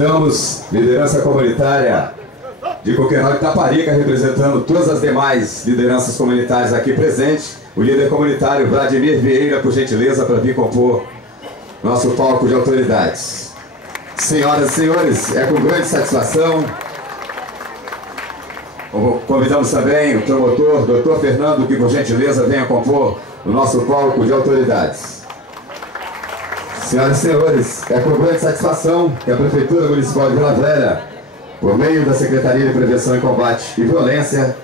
Convidamos liderança comunitária de Coqueiral e Itaparica, representando todas as demais lideranças comunitárias aqui presentes. O líder comunitário Vladimir Vieira, por gentileza, para vir compor nosso palco de autoridades. Senhoras e senhores, é com grande satisfação. Convidamos também o promotor, Dr. Fernando, que por gentileza venha compor o nosso palco de autoridades. Senhoras e senhores, é com grande satisfação que a Prefeitura Municipal de Vila Velha, por meio da Secretaria de Prevenção e Combate e Violência,